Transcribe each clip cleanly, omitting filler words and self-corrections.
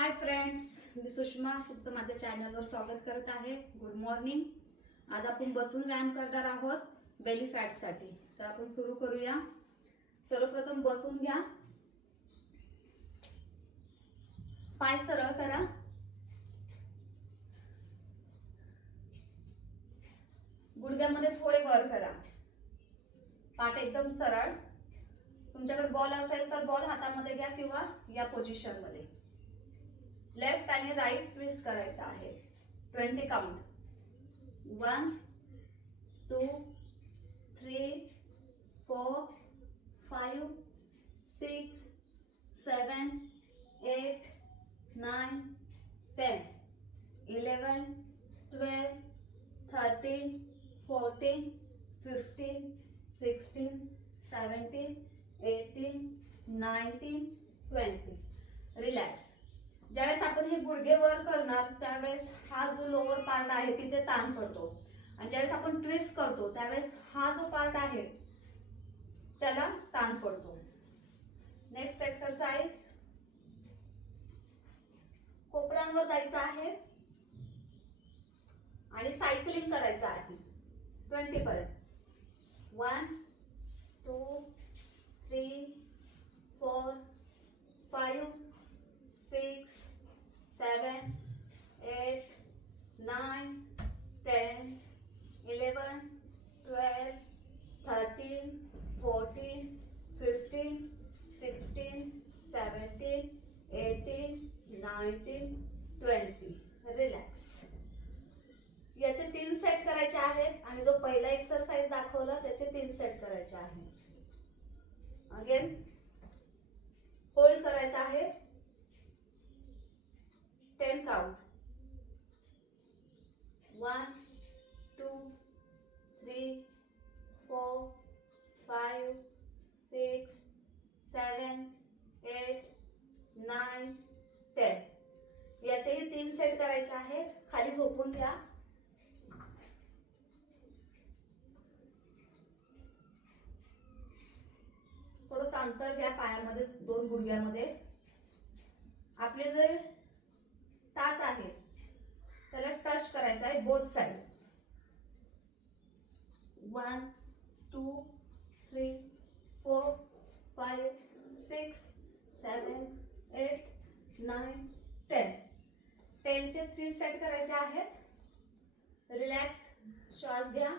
Hi friends, मी सुषमा तुमचं माझ्या चॅनलवर स्वागत करत आहे. Good morning. आज आपण बसून व्यायाम करणार आहोत बेली फॅटसाठी. तर आपण सुरू करूया. सर्वप्रथम बसून घ्या, पाय सरळ करा, गुडघ्यामध्ये थोडे वर करा, पाठ एकदम सरळ. तुमच्याकडे बॉल असेल तर बॉल हातामध्ये घ्या किंवा या पोझिशन मध्ये. लेफ्ट आणि राईट ट्विस्ट करायचा आहे. 20 काउंट. 1 2 3 4 5 6 7 8 9 10 11 12 13 14 15 16 17 18 19 20. रिलॅक्स. ज्यावेळेस आपण हे गुडघे वर करणार त्यावेळेस हा जो लोअर पार्ट आहे तिथे ताण पडतो, आणि ज्यावेळेस आपण ट्विस्ट करतो त्यावेळेस हा जो पार्ट आहे त्याला ताण पडतो. Next exercise. कोपरांवर जायचं आहे आणि सायकलिंग करायचं आहे 20 पर्यंत. 1 2 3 4 5 6 7 8 9 10 11 12 13 14 15 16 17 18 19 20. रिलॅक्स. याचे 3 सेट करायचे आहेत आणि जो पहिला एक्सरसाइज दाखवला त्याचे 3 सेट करायचे आहेत. अगेन होल्ड करायचा आहे 10 काउंट. 1 2 3 4 5 6 7 8 9 10. याचेही 3 सेट करायचे आहेत. खाली झोपून घ्या. थोडंसं अंतर घ्या पायामध्ये, 2 गुडघ्यामध्ये. आपले जे टाच आहे त्याला टच करायचा आहे बोथ साइड. 1 2 3 4 5 6 7 8 9 10. 10 चे 3 सेट करायचे आहेत. रिलॅक्स. श्वास घ्या.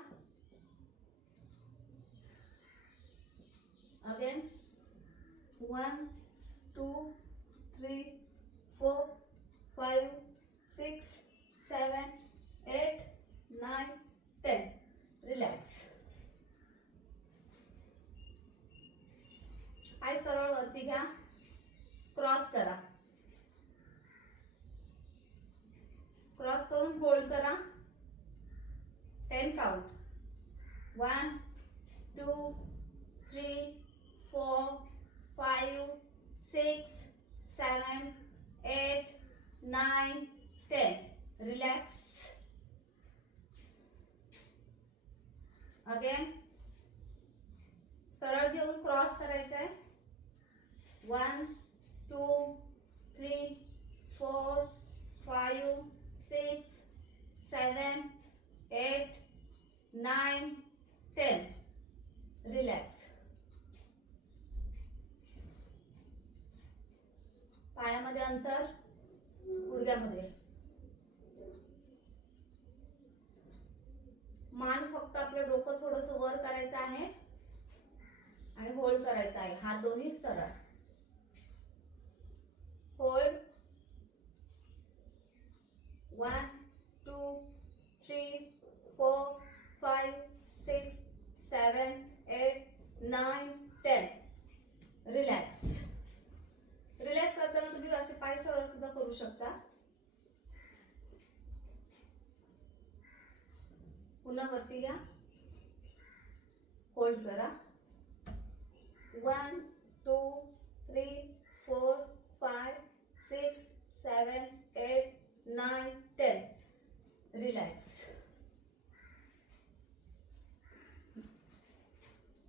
अगेन 1 2 3 4 5 6 7 8 9 10. रिलॅक्स. पाय सरळ वरती घ्या, क्रॉस करा. क्रॉस करून होल्ड करा 10 काउंट. 1 2 3 4 5 6 7 8 9 10. रिलॅक्स. अगेन सरळ घेऊन क्रॉस करायचा आहे. 1 2 3 4 5 6 7 8 9 10. रिलॅक्स. पायामध्ये अंतर, गुडघ्यामध्ये. मान फक्त आपलं डोकं थोडंसं वर करायचं आहे आणि होल्ड करायचं आहे. हात दोन्ही सरळ. होल्ड. 1 2 3 4 5 6 7 8 9 10. रिलॅक्स. रिलॅक्स करताना तुम्ही असे पाय सरळ सुद्धा करू शकता. पुन्हा वरती घ्या, होल्ड करा. 1 2 3 4 5 6 7 8 9 10. रिलॅक्स.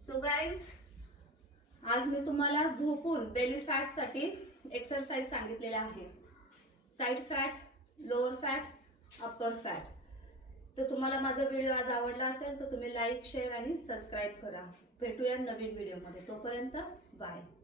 सो गाइज, आज मी तुम्हाला झोपून बेली फॅट साठी एक्सरसाइज सांगितलेला आहे. Side fat, lower fat, upper fat. तर तुम्हाला माझा व्हिडिओ आज आवडला असेल तर तुम्ही लाईक, शेअर आणि सबस्क्राईब करा. भेटूया नवीन व्हिडिओमध्ये. तोपर्यंत बाय.